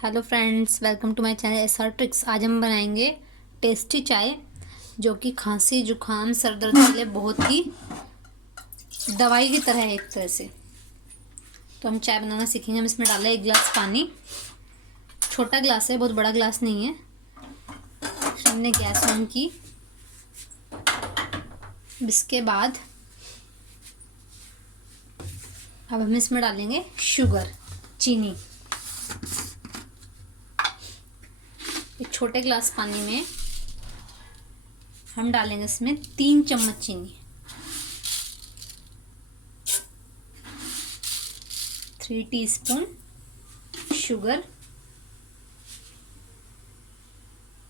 Hello friends, welcome to my channel SR tricks. आज हम बनाएंगे टेस्टी चाय जो कि खांसी जुकाम सर दर्द के लिए बहुत ही दवाई की तरह है एक तरह से। तो हम चाय बनाना सीखेंगे। हम इसमें डालें 1 गिलास पानी। छोटा गिलास है, बहुत बड़ा गिलास नहीं है। हमने गैस ऑन की। इसके बाद अब हम इसमें डालेंगे शुगर, चीनी। एक छोटे गिलास पानी में हम डालेंगे इसमें 3 चम्मच चीनी, 3 टीस्पून शुगर।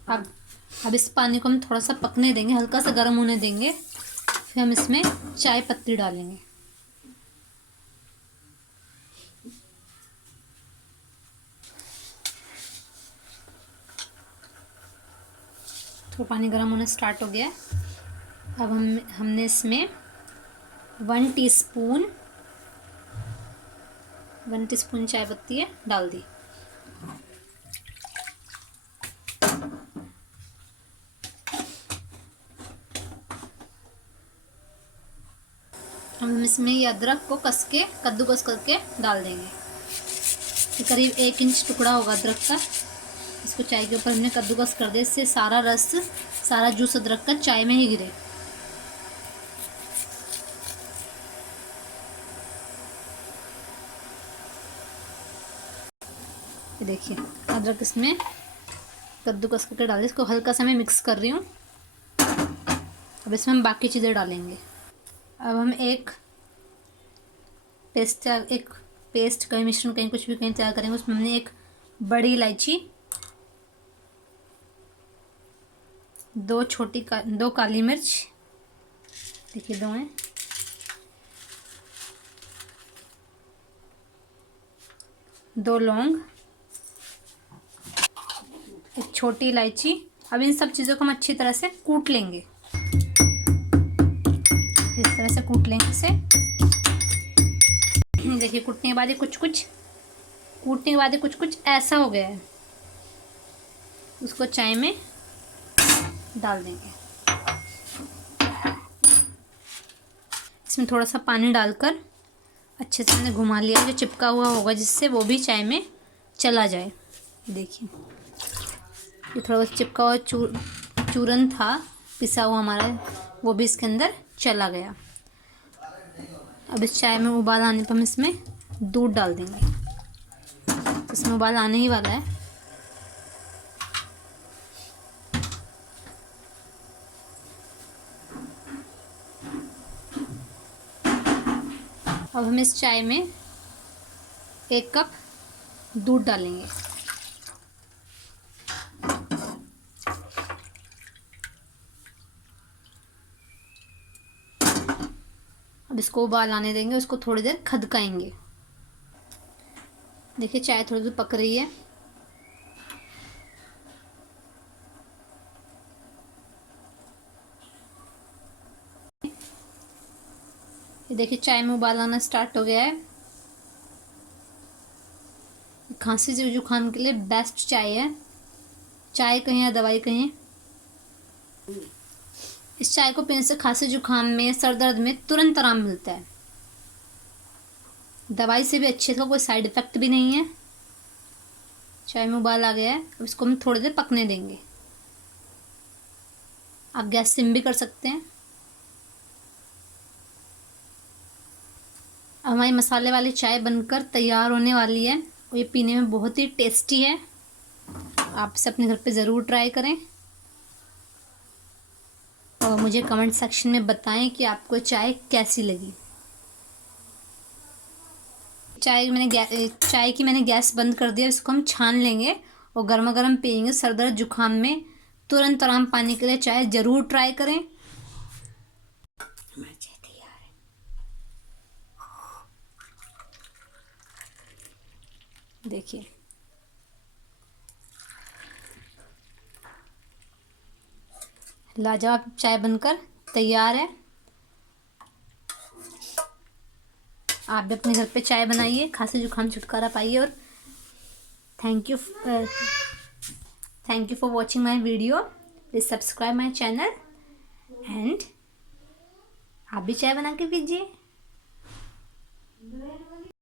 अब इस पानी को हम थोड़ा सा पकने देंगे, हल्का सा गर्म होने देंगे। फिर हम इसमें चाय पत्ती डालेंगे। तो पानी गर्म होना स्टार्ट हो गया है। अब हमने इसमें 1 टीस्पून चाय पत्ती है डाल दी। हम इसमें ये अदरक को कद्दूकस करके डाल देंगे। ये करीब 1 इंच टुकड़ा होगा अदरक का। इसको चाय के ऊपर हमने कद्दूकस कर दिया, इससे सारा रस, सारा जूस अदरक का चाय में ही गिरे। ये देखिए अदरक इसमें कद्दूकस करके डाल दिया। इसको हल्का सा मैं मिक्स कर रही हूँ। अब इसमें हम बाकी चीज़ें डालेंगे। अब हम एक पेस्ट कहीं मिश्रण कहीं कुछ भी कहीं तैयार करेंगे। उसमें हमने एक बड़ी इलायची, 2 काली मिर्च, देखिए 2 हैं, 2 लौंग, एक छोटी इलायची। अब इन सब चीज़ों को हम अच्छी तरह से कूट लेंगे। इस तरह से कूट लेंगे इसे। देखिए कूटने के बाद ये कुछ कुछ ऐसा हो गया है। उसको चाय में डाल देंगे। इसमें थोड़ा सा पानी डालकर अच्छे से मैंने घुमा लिया, जो चिपका हुआ होगा जिससे वो भी चाय में चला जाए। देखिए ये थोड़ा बहुत चिपका हुआ चूरन था पिसा हुआ हमारा, वो भी इसके अंदर चला गया। अब इस चाय में उबाल आने पर हम इसमें दूध डाल देंगे। इसमें उबाल आने ही वाला है। अब हम इस चाय में 1 कप दूध डालेंगे। अब इसको उबाल आने देंगे, उसको थोड़ी देर खदकाएंगे। देखिए चाय थोड़ी देर पक रही है। ये देखिए चाय में उबाल आना स्टार्ट हो गया है। खांसी से जुकाम के लिए बेस्ट चाय है। चाय कहें या दवाई कहें, इस चाय को पीने से खांसी जुकाम में, सर दर्द में तुरंत आराम मिलता है। दवाई से भी अच्छे, इसका कोई साइड इफेक्ट भी नहीं है। चाय में उबाल आ गया है। अब इसको हम थोड़ी देर पकने देंगे। आप गैस सिम भी कर सकते हैं। अब हमारी मसाले वाली चाय बनकर तैयार होने वाली है और ये पीने में बहुत ही टेस्टी है। आप इसे अपने घर पे ज़रूर ट्राई करें और मुझे कमेंट सेक्शन में बताएं कि आपको चाय कैसी लगी। चाय की मैंने गैस बंद कर दिया। इसको हम छान लेंगे और गर्मा गर्म पियेंगे। सर दर्द जुकाम में तुरंत आराम पाने के लिए चाय ज़रूर ट्राई करें। देखिए लाजवाब चाय बनकर तैयार है। आप भी अपने घर पे चाय बनाइए, खांसी जुकाम छुटकारा पाइए और thank you for watching my video. Please subscribe my channel and आप भी चाय बना के पीजिए।